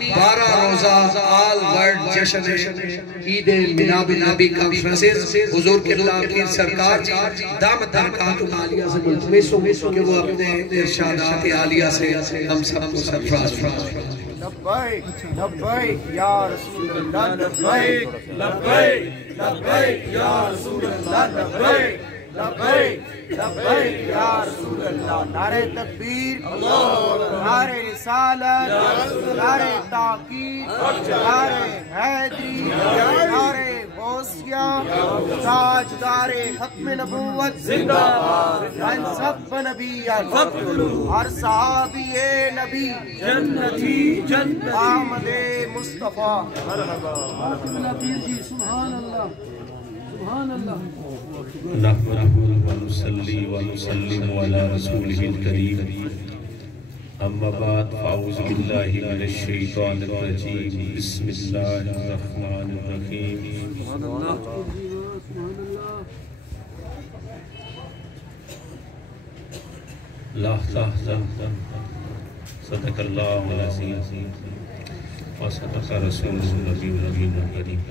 12 روزہ all world جشن عید میلاد النبی conferences حضور قبلہ کی سرکار دامت برکاتہ عالیہ سے ملتمس ہوں کہ وہ اپنے ارشادات عالیہ سے ہم سب کو سرفراز فرمائیں۔ لبیک لبیک یا رسول اللہ، لبیک لبیک لبیک یا رسول اللہ، لبیک لبیک لبیک یا رسول اللہ۔ نعرہ تکبیر، نعرہ رسالت، نعرہ تاکید، نعرہ حیدری، نعرہ غوثیہ، تاجدار ختم نبوت زندہ باد، منصب نبیت ہر صحابی نبی جنتی جنتی آمد مصطفیٰ۔ سبحان اللہ سبحان اللہ۔ نحمده ونصلي ونسلم على رسوله الكريم اما بعد فاعوذ بالله من الشيطان الرجيم بسم الله الرحمن الرحيم سبحان الله سبحان الله لا تحزن صدق الله العظيم وصدق رسوله النبي الكريم۔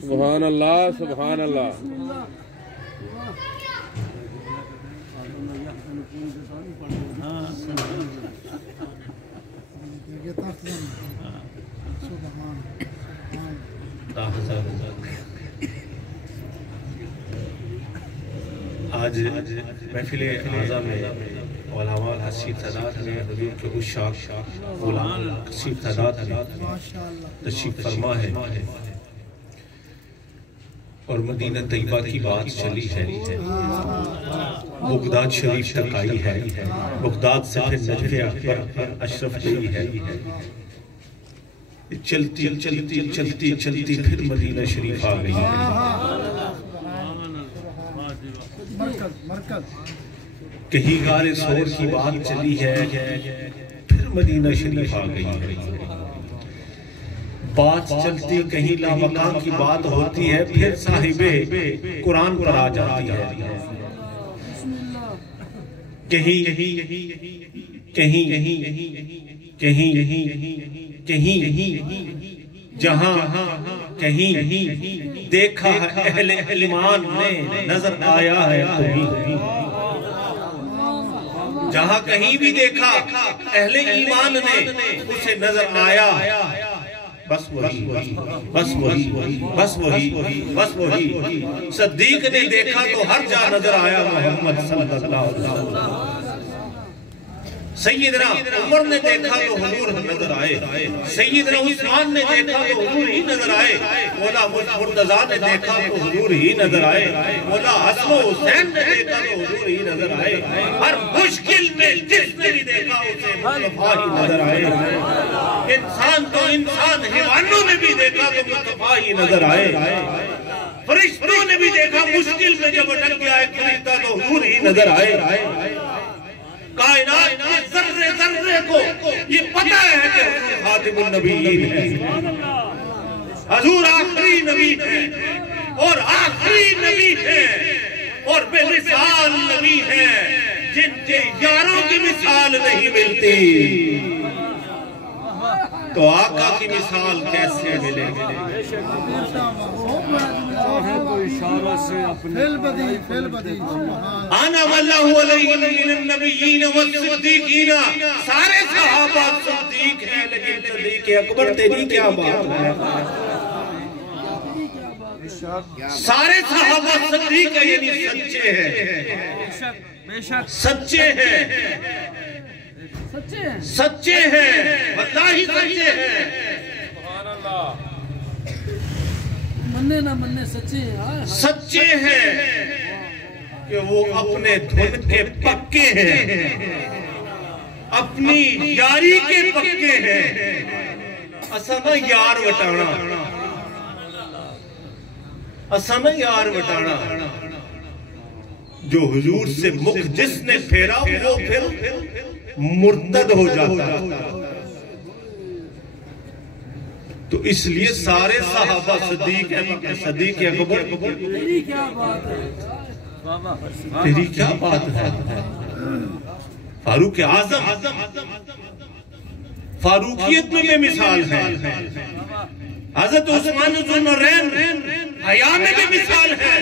سبحان اللہ سبحان اللہ۔ آج محفل اعزا میں علماء حسین تعداد میں حضور کے عشاق غلام حسین تعداد میں تشریف فرما ہے اور مدینہ طیبہ کی بات چلی ہے، بغداد شریف تک آئی ہے، بغداد سے پھر نجف اکبر پر اشرف گئی ہے، چلتی چلتی چلتی چلتی پھر مدینہ شریف آ گئی ہے۔ کہیں غار سور کی بات چلی ہے، پھر مدینہ شریف آ گئی ہے۔ بات چلتی کہیں لامکان کی بات ہوتی ہے، پھر صاحب قرآن پر آ جاتی ہے۔ کہیں جہاں کہیں دیکھا اہل ایمان نے نظر آیا ہے تمہیں، جہاں کہیں بھی دیکھا اہل ایمان نے اسے نظر آیا، بس وہی بس وہی بس وہی بس وہی۔ صدیق نے دیکھا تو ہر جا نظر آیا محمد صلی اللہ علیہ وسلم۔ سیدنا عمر نے دیکھا تو حضور نظر آئے، سیدنا عثمان نے دیکھا تو حضور ہی نظر آئے، مولا مرتضیٰ نے دیکھا تو حضور ہی نظر آئے، مولا حسن و حسین نے دیکھا تو حضور ہی نظر آئے، ہر مشکل میں جس نے بھی دیکھا اسے مصطفیٰ ہی نظر آئے۔ انسان تو انسان، حیوانوں نے بھی دیکھا تو مصطفیٰ ہی نظر آئے، فرشتوں نے بھی دیکھا مشکل میں جب اٹک گیا ایک فرشتہ تو حضور ہی نظر آئے۔ کائنات کے ذرے ذرے کو یہ پتہ ہے کہ حضور خاتم النبیین ہے، حضور آخری نبی ہے اور آخری نبی ہے اور بے مثال نبی ہے، جن کے یاروں کی مثال نہیں ملتی، تو آقا کی مثال کیسے ملے گی؟ آنا واللہ علیہ من النبیین والصدیقین، سارے صحابہ صدیق ہیں لیکن صدیق اکبر تیری کیا بات ہے؟ سارے صحابہ صدیق ہیں یعنی سچے ہیں، سچے ہیں، سچے ہیں، واللہ ہی سچے ہیں۔ سبحان اللہ، مننے نہ مننے سچے ہیں، سچے ہیں کہ وہ اپنے دھن کے پکے ہیں، اپنی یاری کے پکے ہیں۔ اسانا یار وٹانا، اسانا یار وٹانا، جو حضور سے مکھ جس نے پھیرا وہ پھر مرتد ہو جاتا۔ تو اس لیے سارے صحابہ صدیق اکبر تیری کیا بات ہے تیری کیا بات ہے فاروق اعظم فاروقیت میں بے مثال ہے حضرت عثمان ذو النورین حیا میں بے مثال ہے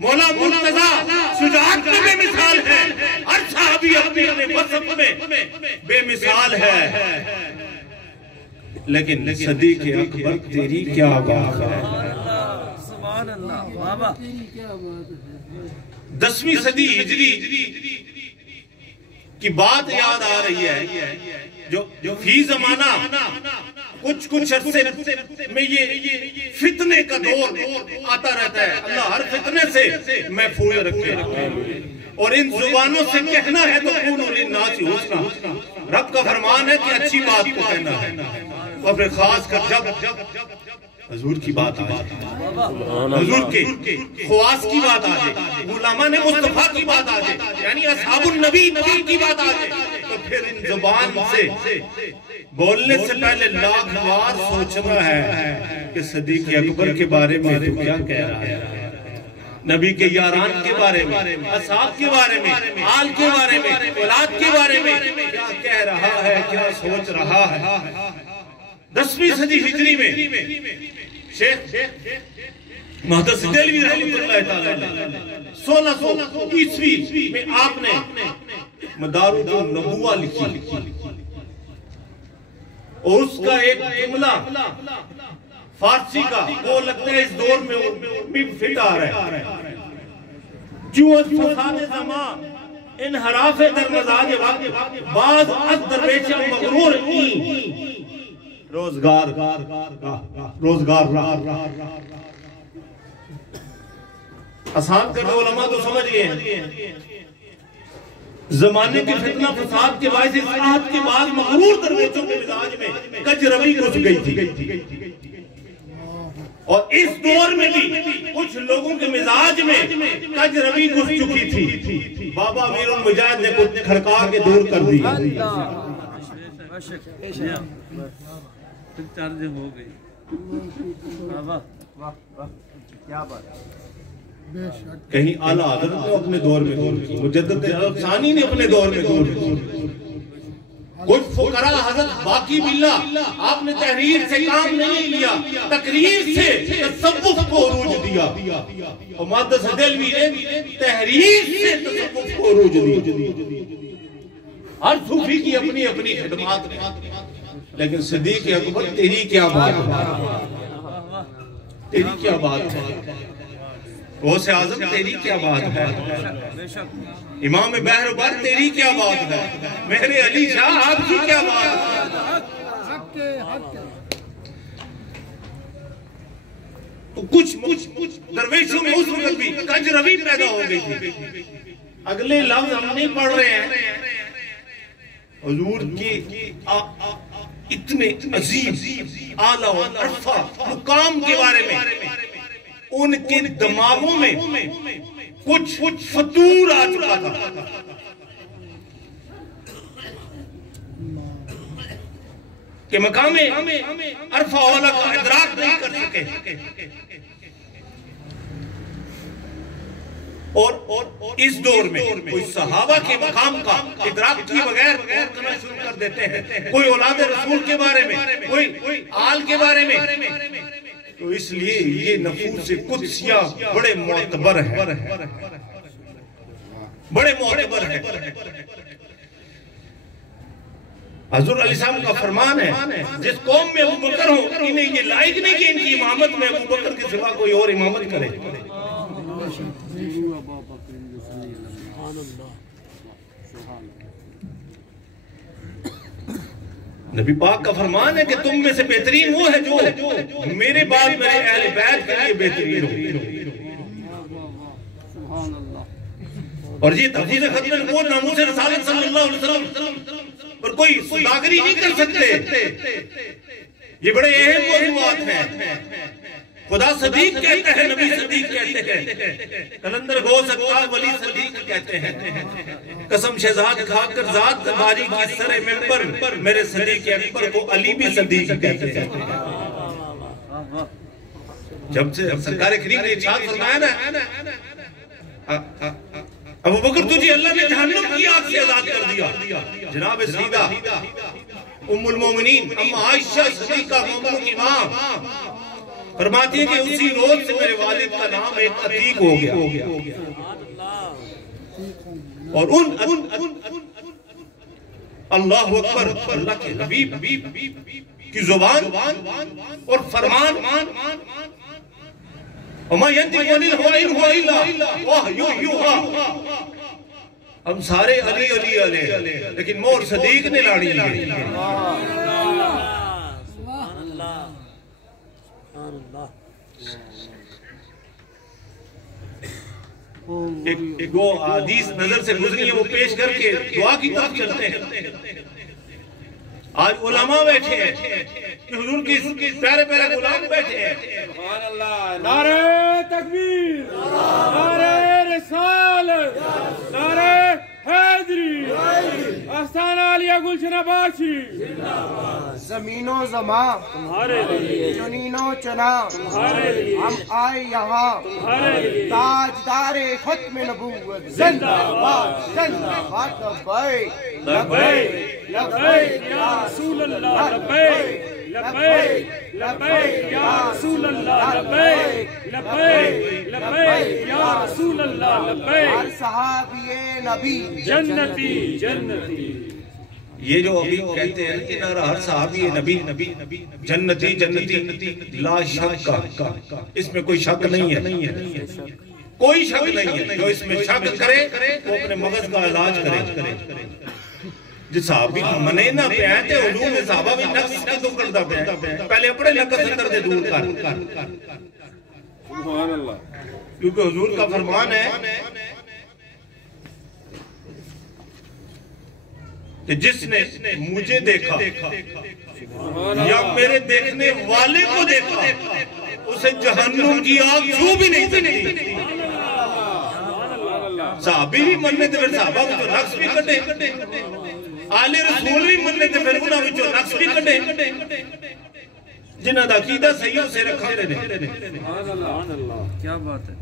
مولا مرتضیٰ شجاعت میں بے مثال ہے ہر صحابی اپنے وصف میں بے مثال ہے لیکن صدیق اکبر تیری کیا بات ہے سبحان اللہ بابا تیری کیا بات ہے 10ویں صدی ہجری کی بات یاد آ رہی ہے جو فی زمانہ کچھ عرصے میں یہ فتنے کا دور آتا رہتا ہے اللہ ہر فتنے سے محفوظ رکھے اور ان زبانوں سے کہنا ہے تو قولوا للناس حسنا رب کا فرمان ہے کہ اچھی بات کو کہنا ہے اور پھر خاص کر جب حضور کی بات آ جائے حضور کے خواص کی بات آ جائے علماء نے مصطفیٰ کی بات آ جائے یعنی اصحاب النبی کی بات آ جائے تو پھر ان زبان سے بولنے سے پہلے لاکھ بار سوچنا ہے کہ صدیق اکبر کے بارے میں تو کیا کہہ رہا ہے نبی کے یاران کے بارے میں اصحاب کے بارے میں آل کے بارے میں اولاد کے بارے میں کیا کہہ رہا ہے کیا سوچ رہا ہے 10ویں صدی ہجری میں شیخ محدث دہلوی رحمۃ اللہ تعالی 1630 میں آپ نے مدارج النبوہ لکھی اور اس کا ایک جملہ فارسی کا وہ لگتا ہے اس دور میں بھی فٹ آ رہا ہے جو فساد زمان انحراف در مزاج وقت بعض از درویش مغرور روزگار آسان کرنے علماء تو سمجھ گئے ہیں زمانے کے فتنہ فساد کے باعث اس آہد کے بعد مغرور درویشوں کے مزاج میں کج روی گھس گئی تھی اور اس دور میں بھی کچھ لوگوں کے مزاج میں کج روی گھس چکی تھی بابا امیر المجاہد نے کچھ کھڑکا کے دور کر دی چارج ہو گئی کیا بات کہیں اعلیٰ حضرت نے اپنے دور میں دور کی مجدد عرب ثانی نے اپنے دور میں دور کی کچھ فقراء حضرت باقی باللہ آپ نے تحریر سے کام نہیں لیا تقریر سے تصوف کو عروج دیا اور محدث دہلوی نے تحریر سے تصوف کو عروج دیا ہر صوفی کی اپنی اپنی خدمات میں لیکن صدیق اکبر تیری کیا بات ہے تیری کیا بات ہے غوث اعظم تیری کیا بات ہے امام بحر بر تیری کیا بات ہے مہر علی شاہ آپ کی کیا بات ہے تو کچھ درویشوں میں اس وقت بھی کج روی پیدا ہو گئی تھی اگلے لفظ ہم نہیں پڑھ رہے ہیں حضور کی اتنے عظیم اعلیٰ و عرفہ مقام کے بارے میں ان کے دماغوں میں کچھ فطور آ چکا تھا کہ مقام عرفہ والا کا ادراک نہیں کر سکے اور اس دور میں کوئی صحابہ کے مقام کا ادراک کی بغیر کرنا شروع کر دیتے ہیں کوئی اولاد رسول کے بارے میں کوئی آل کے بارے میں تو اس لیے یہ نفوس قدسیہ بڑے معتبر ہیں بڑے معتبر ہیں حضور علیہ السلام کا فرمان ہے جس قوم میں ابو بکر ہوں انہیں یہ لائق نہیں کہ ان کی امامت میں ابو بکر کے سوا کوئی اور امامت کرے نبی پاک کا فرمان ہے کہ تم میں سے بہترین وہ ہے جو میرے بعد میرے اہل بیت کے لیے بہترین ہو اور یہ تحفیظ ختم نبوت ناموس رسالت صلی اللہ علیہ وسلم پر کوئی صداگری نہیں کر سکتے یہ بڑے اہم موضوعات ہیں خدا صدیق کہتا ہے، نبی صدیق کہتے ہیں، کلندر غوث اقطاب ولی صدیق کہتے ہیں، قسم شہزاد کھا کر ذات باری کی سر ممبر میرے صدیق اکبر کو علی بھی صدیق کہتے ہیں۔ جب سے سرکار کریم نے ارشاد فرمایا نا، ابو بکر تجھے اللہ نے جہنم کی آگ سے آزاد کر دیا، جناب سیدہ ام المومنین ام عائشہ صدیقہ مومنوں کی ماں فرماتی ہے کہ اسی روز سے میرے والد کا نام ایک عتیق ہو گیا، اور ان اللہ اکبر اللہ کے حبیب کی زبان اور فرمان وَمَا يَنْتِقُ عَنِ الْهَوَىٰ إِنْ هُوَ إِلَّا وَحْيٌ يُوحَىٰ۔ ہم سارے علی علی علی، لیکن مور صدیق نے لاڑی لی۔ ایک دو حدیث نظر سے گزری ہیں، وہ پیش کر کے دعا کی طرف چلتے ہیں۔ آج علماء بیٹھے ہیں کہ حضور کے پیارے پیارے غلام بیٹھے ہیں۔ سبحان اللہ، نعرہ تکبیر، نعرہ رسالت، نعرہ حیدری، آستانہ علیہ گلشن باشی، زمین و زمان تمہارے لیے، چنین و چنا تمہارے لیے، ہم آئے یہاں تمہارے لیے، تاجدار ختم نبوت زندہ باد زندہ باد، لبیک لبیک لبیک یا رسول اللہ، لبیک لبیک لبیک یا رسول اللہ، لبیک لبیک لبیک یا رسول اللہ، ہر لبیک صحابی نبی جنتی جنتی۔ یہ جو ابھی کہتے ہیں کہ نعرہ ہر صحابی نبی جنتی جنتی لا شک کا، اس میں کوئی شک نہیں ہے، کوئی شک نہیں ہے۔ جو اس میں شک کرے وہ اپنے مغز کا علاج کرے۔ جس صحابی منے نہ پہ آئے تھے، حضور نے صحابہ بھی نقص کے دو کردہ پہ پہلے اپنے نقص اندر دے دور کر، سبحان اللہ، کیونکہ حضور کا فرمان ہے کہ جس نے مجھے دیکھا یا میرے دیکھنے والے کو دیکھا، اسے جہنم کی آگ چھو بھی نہیں سکتی۔ صحابی بھی مننے تھے، پھر صحابہ کو جو نقص بھی کٹے، آل رسول بھی مننے تھے، پھر انہوں نے جو نقص بھی کٹے، جنہاں دا عقیدہ صحیح سے رکھا دے۔ کیا بات ہے؟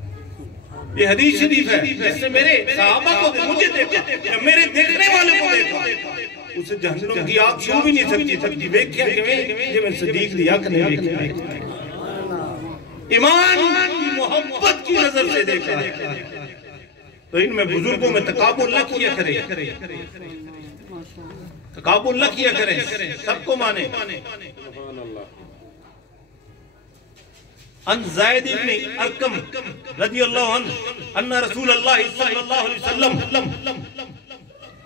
یہ حدیث شریف ہے، جس نے میرے صحابہ کو مجھے دیکھا یا میرے دیکھنے والے کو دیکھا، اسے جہنم کی آگ چھو بھی نہیں سکتی۔ ویکھیا کہ میں صدیق دی آنکھ نے ویکھیا، ایمان کی محبت کی نظر سے دیکھا۔ تو ان میں بزرگوں میں تقابل نہ کیا کرے، تقابل نہ کیا کرے، سب کو مانے۔ ان زید ابن ارقم رضی اللہ عنہ ان رسول اللہ صلی اللہ علیہ وسلم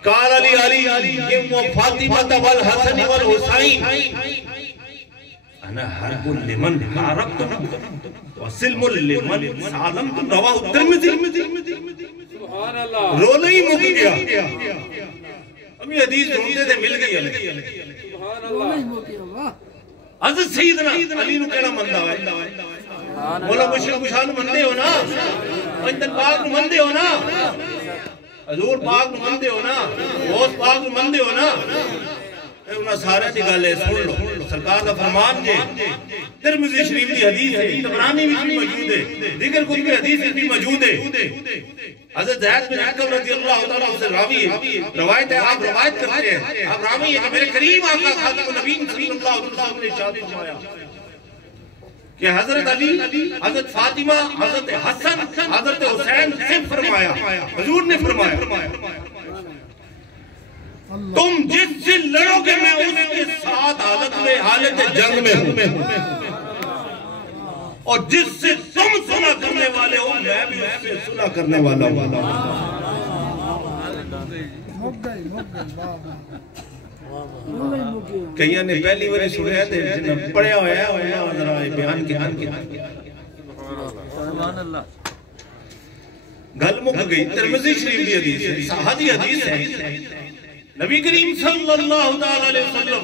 قال علی فاطمہ والحسن والحسین انا حرب لمن حاربتم وسلم لمن سالمتم، رواہ الترمذی۔ سبحان اللہ، رونا ہی مک گیا۔ اب یہ حدیث ڈھونڈتے تھے، مل گئی۔ سبحان اللہ، حضرت سیدنا علی نو کہنا مندہ ہے، مولا مشرق کشان مندے ہو نا، انتن پاک نو مندے ہو نا، حضور پاک نو مندے ہو نا، غوث پاک نو مندے ہو نا۔ انہاں سارے دی گل ہے، سن لو سرکار دا فرمان جے، ترمذی شریف دی حدیث ہے، طبرانی بھی موجود ہے، دیگر کتب حدیث بھی موجود ہے۔ حضرت زید بن ارقم رضی اللہ تعالیٰ سے راوی ہے، روایت ہے، آپ روایت کرتے ہیں، آپ راوی ہے کہ میرے کریم آقا خاتم النبی صلی اللہ علیہ وسلم نے ارشاد فرمایا کہ حضرت علی، حضرت فاطمہ، حضرت حسن، حضرت حسین سے فرمایا، حضور نے فرمایا تم جس سے لڑو گے میں اس کے ساتھ حالت میں حالت جنگ میں ہوں، اور جس سے تم صلح کرنے والے ہو میں بھی اس سے صلح کرنے والا ہوں۔ کئیاں نے پہلی باری سنیا تھے، جنہاں پڑھیا ہویا ہے اور ذرا بیان کی سبحان اللہ، گل مک گئی۔ ترمذی شریف دی حدیث ہے، صحابی حدیث ہے، نبی کریم صلی اللہ علیہ وسلم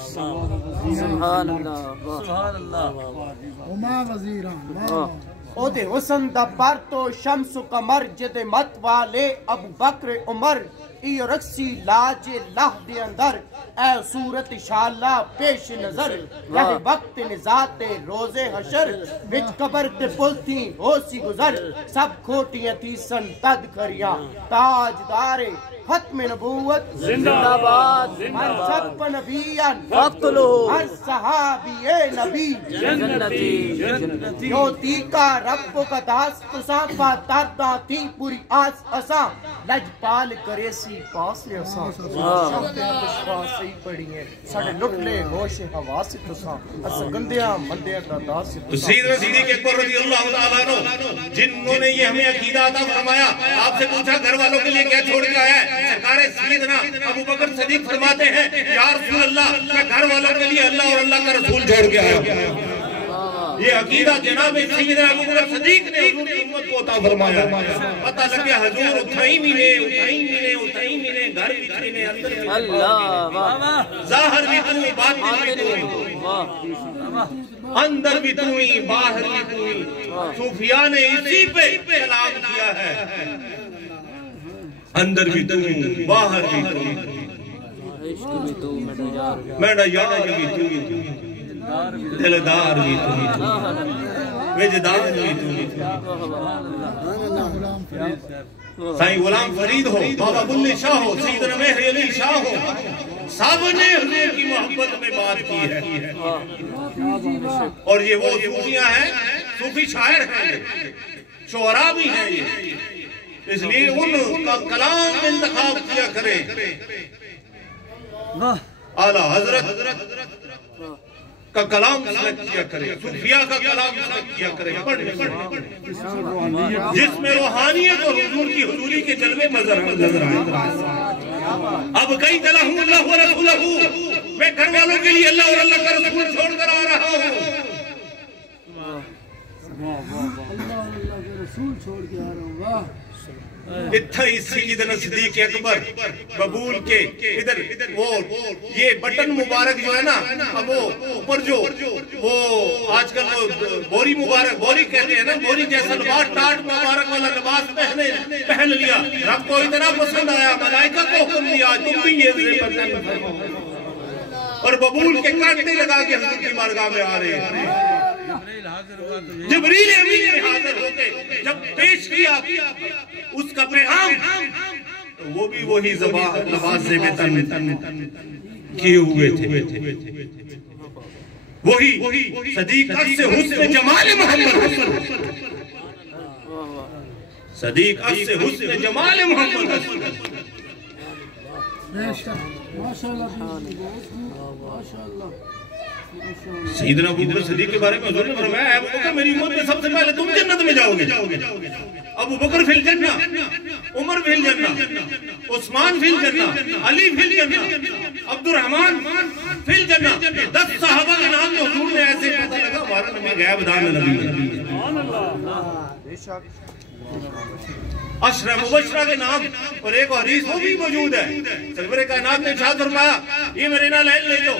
سبحان اللہ سبحان اللہ وما وزیران اودے حسن دا پرتو شمس و قمر جد مت والے ابو بکر عمر ایو رکسی لاج لہ دے اندر اے صورت شاللہ پیش نظر رہ وقت نزات روز حشر وچ قبر تے پل تھی ہو سی گزر سب کھوٹیاں تھی سن تد کریاں تاجدار ختم نبوت زندہ باد ہر سب نبیان فقتلو ہر صحابی نبی جنتی جو تیکا رب کا داس تصافہ تردہ تھی پوری آس اساں لجپال کرے سی پاس اساں شبدیاں بشواس ہی پڑی ہیں ساڑھے لٹلے ہوش حواس تساں اس گندیاں مندیاں کا داس تو سیدنا صدیق اکبر رضی اللہ تعالیٰ عنہ جنہوں نے یہ ہمیں عقیدہ عطا فرمایا آپ سے پوچھا گھر والوں کے لیے کیا چھوڑ کے آیا ہے سرکار سیدنا ابو بکر صدیق فرماتے ہیں یا رسول اللہ میں گھر والوں کے لیے اللہ اور اللہ کا رسول چھوڑ کے آیا ہوں یہ عقیدہ جناب سیدنا ابو بکر صدیق نے حضور کی امت کو عطا فرمایا پتہ لگیا حضور اتھائی ملے گھر بھی چھینے ظاہر بھی تو باطن بھی تو اندر بھی تو باہر بھی تو صوفیاء نے اسی پہ کلام کیا ہے اندر بھی تو باہر بھی تو میرا یار بھی تو دلدار بھی تو وجدان بھی تو سائیں غلام فرید ہو بابا بلے شاہ ہو سیدنا مہر علی شاہ ہو سب نے حضور کی محبت میں بات کی ہے اور یہ وہ صوفیاں ہیں صوفی شاعر ہیں شعراء بھی ہیں یہ اس لیے ان کا کلام انتخاب کیا کرے اعلیٰ حضرت کا کلام سلیکٹ کیا کرے صوفیاء کا کلام سلیکٹ کیا کرے جس میں روحانیت اور حضور کی حضوری کے جلوے نظر آئے اب کئی طلع ہوں اللہ و رسولہ میں گھر والوں کے لیے اللہ اور اللہ کا رسول چھوڑ کر آ رہا ہوں اتھائی سیدنا صدیق اکبر قبول کے ادھر وہ یہ بٹن مبارک جو ہے نا اب وہ اوپر جو وہ آج کل وہ بوری مبارک بوری کہتے ہیں نا بوری جیسا لباس ٹاٹ مبارک والا لباس پہن لیا رب کو اتنا پسند آیا ملائکہ کو حکم دیا تم بھی یہ پسند اور ببول کے کانٹے لگا کے حضور کی بارگاہ میں آ رہے ہیں جبریل امین میں حاضر ہوتے جب پیش کیا اس کا پیغام وہ بھی وہی نوازے میں تن کیے ہوئے تھے وہی صدیق سے حسن جمال محمد صدیق سے حسن جمال محمد سیدنا ابو بکر صدیق کے بارے میں حضور نے فرمایا ابو بکر میری امت میں سب سے پہلے تم جنت میں جاؤ گے ابو بکر فی الجنہ عمر فی الجنہ عثمان فی الجنہ علی فی الجنہ عبد الرحمن فی الجنہ 10 صحابہ کے نام جو حضور نے ایسے پتہ لگا ہمارا نبی غیب دان نبی عشرہ مبشرہ کے نام اور ایک حدیث وہ بھی موجود ہے سرور کائنات نے ارشاد فرمایا یہ میرے نال لے جو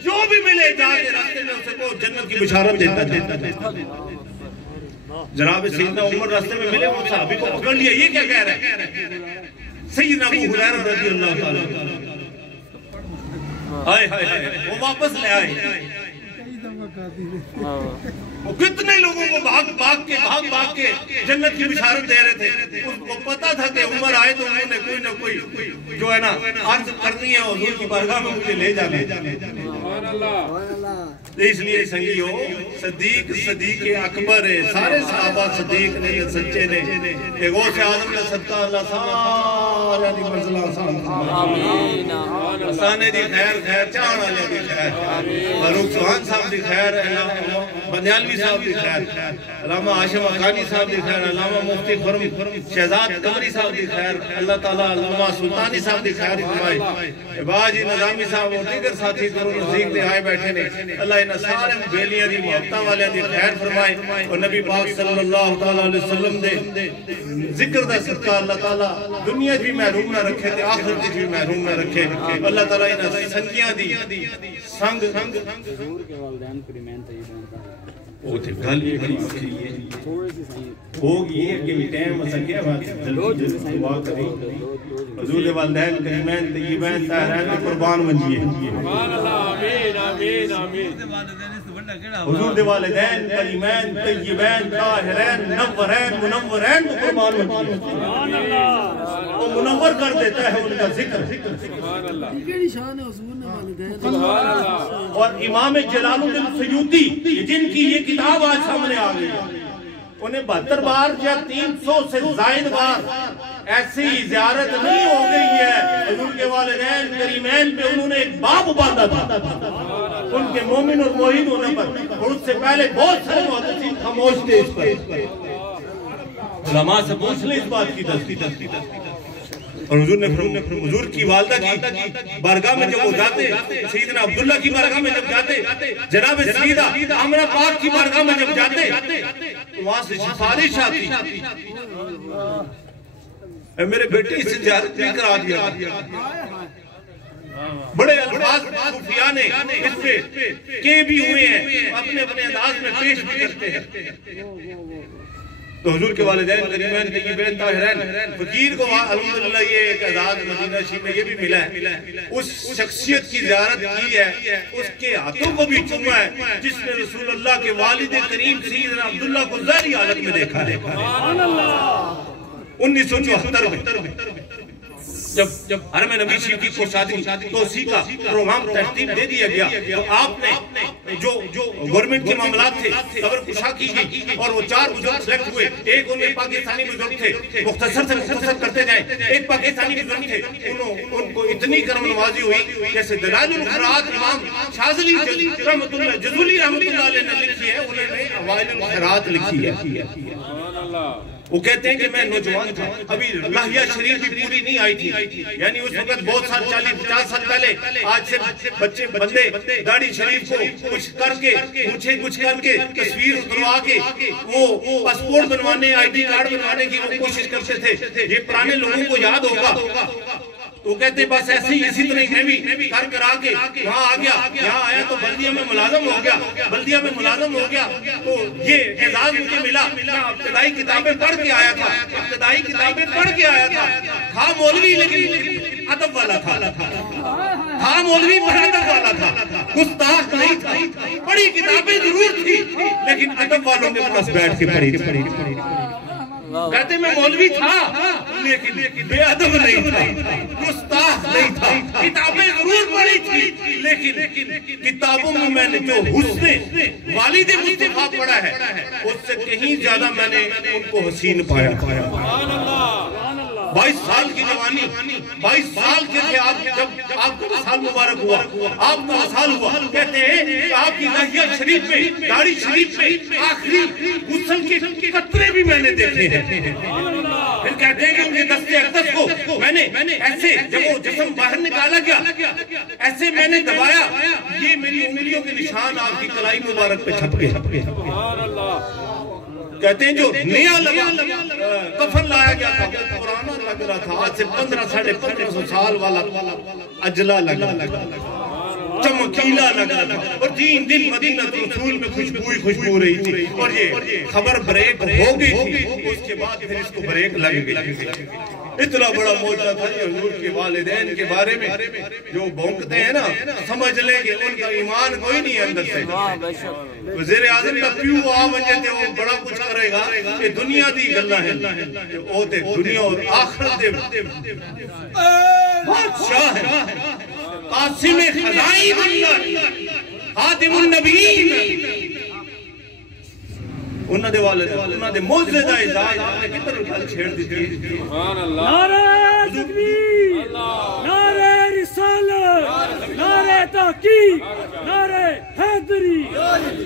جو بھی ملے جا کے راستے میں اسے کو جنت کی بشارت دیتا جناب سیدنا عمر راستے میں ملے وہ صحابی کو پکڑ لیا یہ کیا کہہ رہا ہے سیدنا ابو ہریرہ رضی اللہ تعالیٰ وہ واپس لے آئے وہ کتنے لوگوں کو بھاگ کے جنت کی بشارت دے رہے تھے اس کو پتا تھا کہ عمر آئے تو انہوں نے کوئی نہ کوئی جو ہے نا عرض کرنی ہے حضور کی بارگاہ میں مجھے لے جانے اس لیے سنگیو صدیق اکبر ہے سارے صحابہ صدیق نے یہ سچے نے ایک غوث اعظم کا صدقہ اللہ سارا دی منزلہ آسانے دی خیر چاہنا لے دی خیر فاروق سوہان صاحب دی خیر بنیالوی صاحب دی خیر علامہ عاشم اقانی صاحب دی خیر علامہ مفتی خرم شہزاد قمری صاحب دی خیر اللہ تعالیٰ علامہ سلطانی صاحب دی خیر فرمائے عباجی نظامی صاحب اور دیگر ساتھی درون رزیق تقریب تے آئے بیٹھے نے اللہ انہاں سارے بیلیاں دی محبتاں والے دی خیر فرمائے اور نبی پاک صلی اللہ تعالی علیہ وسلم دے ذکر دا صدقہ اللہ تعالی دنیا بھی محروم نہ رکھے تے آخرت بھی محروم نہ رکھے اللہ تعالی انہاں سنگیاں دی سنگ حضور کے والدین کریمین طیبین کا وہ تے گل ہی بڑی وکری ہے ہوگی ہے کہ ٹائم اسا کیا بات جلدی دعا کریں حضور والدین کریمین طیبین طاہرین قربان ونجیے سبحان اللہ آمین آمین آمین حضور دے والدین کریمین طیبین طاہرین منورین منورین قربان ونجیے سبحان اللہ وہ منور کر دیتا ہے ان کا ذکر سبحان اللہ کیڑی شان ہے حضور نے والدین سبحان اللہ اور امام جلال الدین سیوطی جن کی یہ کتاب آج سامنے آ گئی انہیں 72 بار یا 300 سے زائد بار ایسی زیارت نہیں ہو گئی ہے حضور کے والدین کریمین پہ انہوں نے ایک باب باندھا تھا ان کے مومن اور موحد ہونے پر اور اس سے پہلے بہت سارے محدثین خاموش تھے اس پر علماء سے پوچھ لیں اس بات کی تصدیق اور حضور نے حضور کی والدہ کی بارگاہ میں جب وہ جاتے سیدنا عبداللہ کی بارگاہ میں جب جاتے جناب سیدہ آمنہ پاک کی بارگاہ میں جب جاتے تو وہاں سے سفارش آتی اے میرے بیٹے اس سے زیارت بھی کرا دیا بڑے الفاظ صوفیاء نے اس پہ کے بھی ہوئے ہیں اپنے اپنے انداز میں پیش بھی کرتے ہیں تو حضور کے والدین کریمین طیبین طاہرین فقیر کو الحمدللہ یہ ایک اعزاز مدینہ شریف میں یہ بھی ملا ہے اس شخصیت کی زیارت کی ہے اس کے ہاتھوں کو بھی چوما ہے جس نے رسول اللہ کے والد کریم سیدنا عبداللہ کو ظاہری حالت میں دیکھا ہے سبحان اللہ 1974 میں جب حرم نبی شریف کی کوشادی توسیع کا پروگرام ترتیب دے دیا گیا تو آپ نے جو گورنمنٹ کے معاملات تھے خبر کشا کی گئی اور وہ 4 بزرگ سلیکٹ ہوئے ایک ان میں پاکستانی بزرگ تھے مختصر سے مختصر کرتے جائیں ایک پاکستانی بزرگ تھے ان کو اتنی کرم نوازی ہوئی جیسے دلائل الخیرات امام شاذلی رحمت اللہ جزولی رحمت اللہ علیہ نے لکھی ہے انہوں نے اوائل الخیرات لکھی ہے سبحان اللہ وہ کہتے ہیں کہ میں نوجوان تھا ابھی لاہیہ شریف بھی پوری نہیں آئی تھی یعنی اس وقت بہت سال 40-50 سال پہلے آج سے بچے بندے داڑھی شریف کو کچھ کر کے مجھے کچھ کر کے تصویر اتروا کے وہ پاسپورٹ بنوانے آئی ڈی کارڈ بنوانے کی وہ کوشش کرتے تھے یہ پرانے لوگوں کو یاد ہوگا تو کہتے ہیں بس ایسے ہی اسی طرح میں بھی کرا کے وہاں آ گیا یہاں آیا تو بلدیہ میں ملازم ہو گیا تو یہ اعزاز مجھے ملا میں ابتدائی کتابیں پڑھ کے آیا تھا مولوی لیکن ادب والا تھا مولوی پر ادب والا تھا گستاخ نہیں تھا پڑھی کتابیں ضرور تھی لیکن ادب والوں کے پاس بیٹھ کے پڑھی کہتے میں مولوی تھا لیکن بے ادب نہیں تھا گستاخ نہیں تھا کتابیں ضرور پڑھی تھی لیکن کتابوں میں نے جو حسن والد مصطفیٰ پڑھا ہے اس سے کہیں زیادہ میں نے ان کو حسین پایا 22 سال کی جوانی 22 سال کے تھے جب آپ کا وصال مبارک ہوا آپ کا وصال ہوا کہتے ہیں کہ آپ کی لاہیہ شریف میں داڑھی شریف میں آخری غسل کے قطرے بھی میں نے دیکھے ہیں پھر کہتے ہیں کہ ان کے دست اقدس کو میں نے ایسے جب وہ جسم باہر نکالا گیا ایسے میں نے دبایا یہ میری انگلیوں کے نشان آپ کی کلائی مبارک پہ چھپ گئے کہتے ہیں جو نیا کفن لایا گیا تھا پرانا لگ رہا تھا آج سے 1500 سال والا اجلا لگ رہا چمکیلا لگ رہا تھا اور 3 دن مدینہ رسول میں خوشبو رہی تھی اور یہ خبر بریک ہو گئی تھی اس کے بعد پھر اس کو بریک لگ گئی اتنا بڑا موجودہ تھا یہ حضور کے والدین کے بارے میں جو بھونکتے ہیں نا سمجھ لیں کہ ان کا ایمان کوئی نہیں ہے اندر سے وزیر اعظم کا پیو آوجے تھے وہ بڑا کچھ کرے گا کہ دنیا دی گلہ ہے وہ تے دنیا اور آخرت دے بادشاہ ہے قاسم خزائن اللہ خاتم النبیین انہاں دے والد انہاں دے موجزے دا اعزاز آپ نے کتر گل چھیڑ دی تھی نعرہ تکبیر نعرہ رسالت نعرہ تحقیق نعرہ حیدری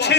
6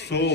100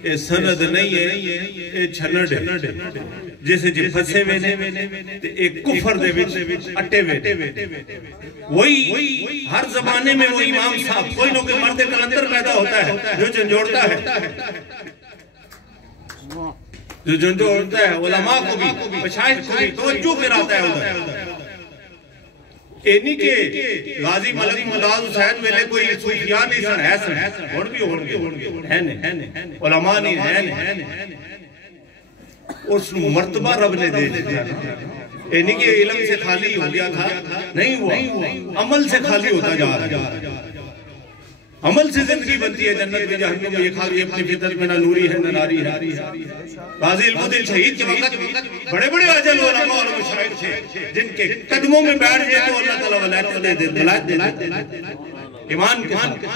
اے سند نہیں ہے اے چھنڈ ہے جیسے جی پھسے وے نے ایک کفر دے وچ اٹے وے وہی ہر زمانے میں وہ امام صاحب کوئی نہ کوئی مرد کلندر پیدا ہوتا ہے جو جھنجھوڑتا ہے علماء کو بھی مشائخ کو بھی توجہ پھراتا ہے ادھر اینی کہ غازی ملک ممتاز حسین ویلے کوئی صوفیاء نہیں سن ہے سن ہون بھی ہے نہیں علماء نہیں ہے اس مرتبہ رب نے دے دیا اینی کہ علم سے خالی ہو گیا تھا نہیں ہوا عمل سے خالی ہوتا جا رہا عمل سے زندگی بنتی ہے جنت میں جہنم میں یہ خالی اپنی فطرت میں نہ نوری ہے نہ ناری ہے غازی علم الدین شہید کے وقت بڑے بڑے اجل علماء اور مشائخ تھے جن کے قدموں میں بیٹھ گئے تو اللہ تعالیٰ ولایت دے دیتے ایمان کے ساتھ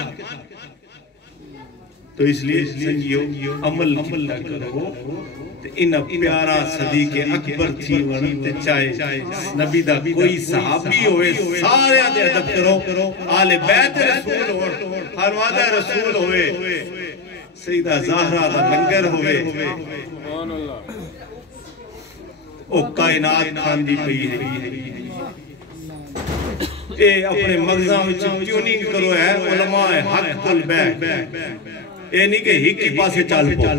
تو اس لیے سنگیو عمل نہ کرو ان پیارا صدیق اکبر تھی ورنتے چاہے نبی دا کوئی صحابی ہوئے سارے آدھے ادب کرو آل بیت رسول ہوئے خانوادہ رسول ہوئے سیدہ زہرہ دا لنگر ہوئے او کائنات کھان دی پئی ہے اے اپنے مغزاں میں ٹیوننگ کرو ہے علماء حق کل بیت اے نہیں کہ ہی کی پاسے چال پو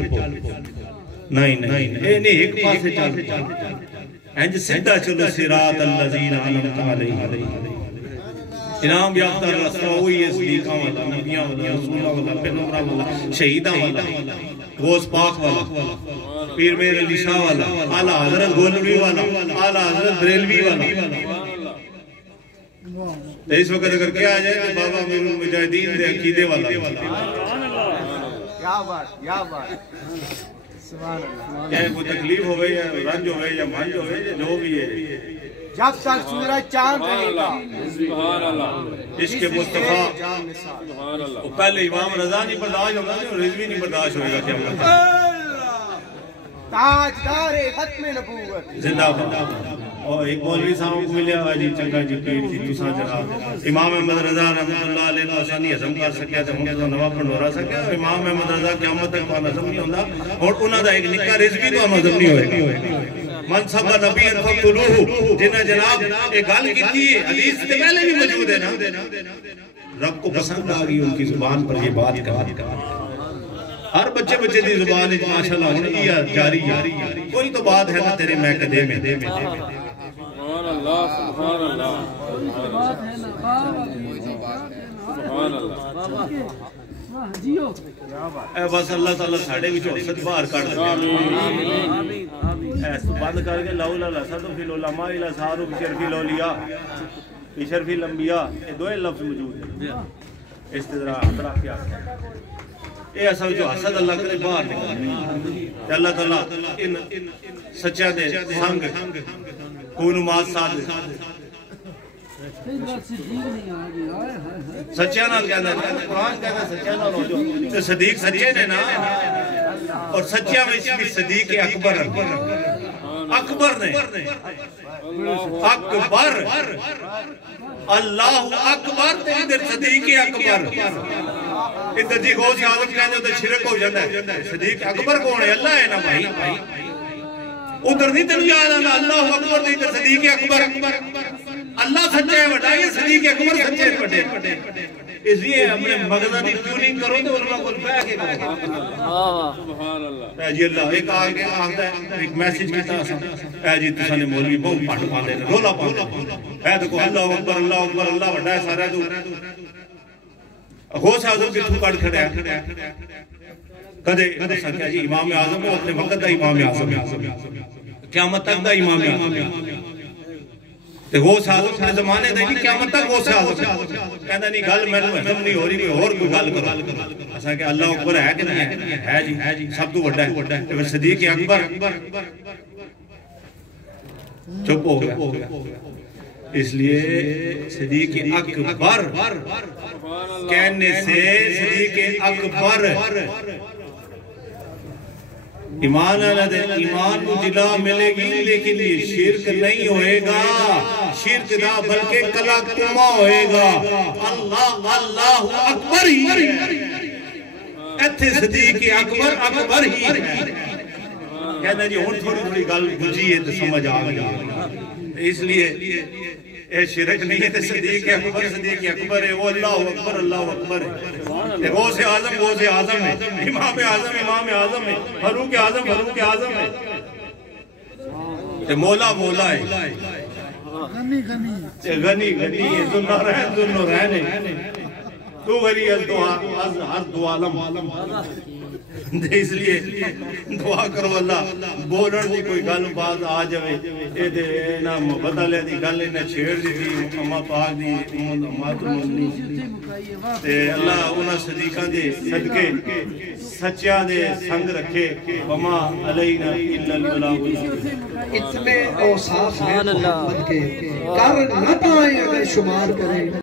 نہیں اے نہیں ایک پاسے چال انج سیدھا چلو صراط الذین انعمت علیہم انعام یافتہ رسول ہوئی ہے صدیقاں والا نبیاں والا رسولاں والا پیغمبراں والا شہیداں والا غوث پاک والا پیر میر علی شاہ والا اعلیٰ حضرت گولوی والا اعلیٰ حضرت بریلوی والا اس وقت اگر کیا جائے تو بابا امیر المجاہدین دے عقیدے والا یا بات چاہے کوئی تکلیف ہوئے یا رنج ہوئے یا مانج ہوئے یا جو بھی ہے جب تک سورج چاند رہے گا عشق مصطفیٰ وہ پہلے امام رضا نہیں برداشت ہوگا اور رضوی نہیں برداشت ہوگا کیا تاجدار ختم نبوت زندہ بندہ اور ایک مولوی صاحب کو ملیا جی چنگا جی پیر تھی تساں جناب امام احمد رضا رحمۃ اللہ علیہ تو اساں نہیں ہضم کر سکیا تے ہن تو نواں پڑھورا سکیا امام احمد رضا قیامت تک ہضم نہیں ہوندا اور انہاں دا ایک نکا رزق بھی تو ہضم نہیں ہوئے گا منصب نبی فقتلوہ جنہ جناب ایک گل کیتی ہے حدیث سے پہلے بھی موجود ہے نا رب کو پسند آ گئی ان کی زبان پر یہ بات کہا ہر بچے دی زبان ماشاءاللہ ہونے یہ جاری ہے کوئی تو بات ہے نا تیرے میں کدے میں سبحان اللہ سبحان اللہ سبحان اللہ اے بس اللہ تعالیٰ ساڑھے بھی چوسط باہر کر دے ایسا بند کر کے لولا لسدو فی العلماء الاسارو بشرفی لولیا بشرفی الانبیاء یہ دوئے لفظ موجود ہیں استدراء اطرافیہ اے ایسا جو حسد اللہ کرے باہر نکل اللہ تعالیٰ ان سچہ دے سنگ کونمات ساتھ دے سچیاں نال کہنا ہے قرآن کہنا ہے سچیاں نال ہو جو صدیق سچے نے نا اور سچیاں میں بھی صدیق اکبر اکبر نے اکبر اللہ اکبر تے ادھر صدیق اکبر ادھر جی غوث اعظم کہنے ادھر شرک ہو جاتا ہے صدیق اکبر کون ہے اللہ ہے نا بھائی ادھر نہیں تنو یاد آنا اللہ اکبر تے ادھر صدیق اکبر اللہ سچے ہے بڑا یہ صدیق اکبر سچے ہے بڑے اس لیے اپنے مغزہ دی ٹیوننگ کرو تو علماء کو پہ کے کرو سبحان اللہ اے جی اللہ ایک آگے آگتا ہے ایک میسیج کہتا ہے اے جی تسا نے مولوی بہت پاٹ پا دے رولا پا اے دیکھو اللہ اکبر اللہ بڑا ہے سارا تو غوث اعظم کی تو کٹ کھڑے ہیں کدے کیا جی امام اعظم ہے اپنے وقت دا امام اعظم ہے قیامت تک دا امام اعظم ہے تے غوث اعظم کے زمانے دے نہیں قیامت تک غوث اعظم کہندا نہیں گل میں ہضم نہیں ہو رہی کوئی اور کوئی گل کرو اساں کہ اللہ اکبر ہے کہ نہیں ہے جی سب تو بڑا ہے تے صدیق اکبر چپ ہو گیا اس لیے صدیق اکبر کہنے سے صدیق اکبر ایمان کو جلا ملے گی لیکن یہ شرک نہیں ہوئے گا شرک نہ بلکہ کلمہ ہوئے گا اللہ اکبر ہی ایتھے صدیق اکبر اکبر ہی ہے کہنا جی ہون تھوڑی تھوڑی گل بجھی ہے تو سمجھ آ گئی اس لیے اے شرک نہیں ہے تے صدیق اکبر ہے وہ اللہ اکبر ہے غوث اعظم ہے امام اعظم ہے فاروق اعظم ہے تے مولا ہے غنی ہے ذوالنورین ہے تو غنی ہر دو عالم اس لیے دعا کرو اللہ بولن دی کوئی گل بات آ جائے اے دے نا محبت والے دی گل انہیں چھیڑ دی تھی اما پاک دی ماتمونی تے اللہ انہاں صدیقاں دے صدقے سچیاں دے سنگ رکھے وما علینا الا البلاغ اتنے اوصاف ہیں محمد کے کر نہ پائیں اگر شمار کریں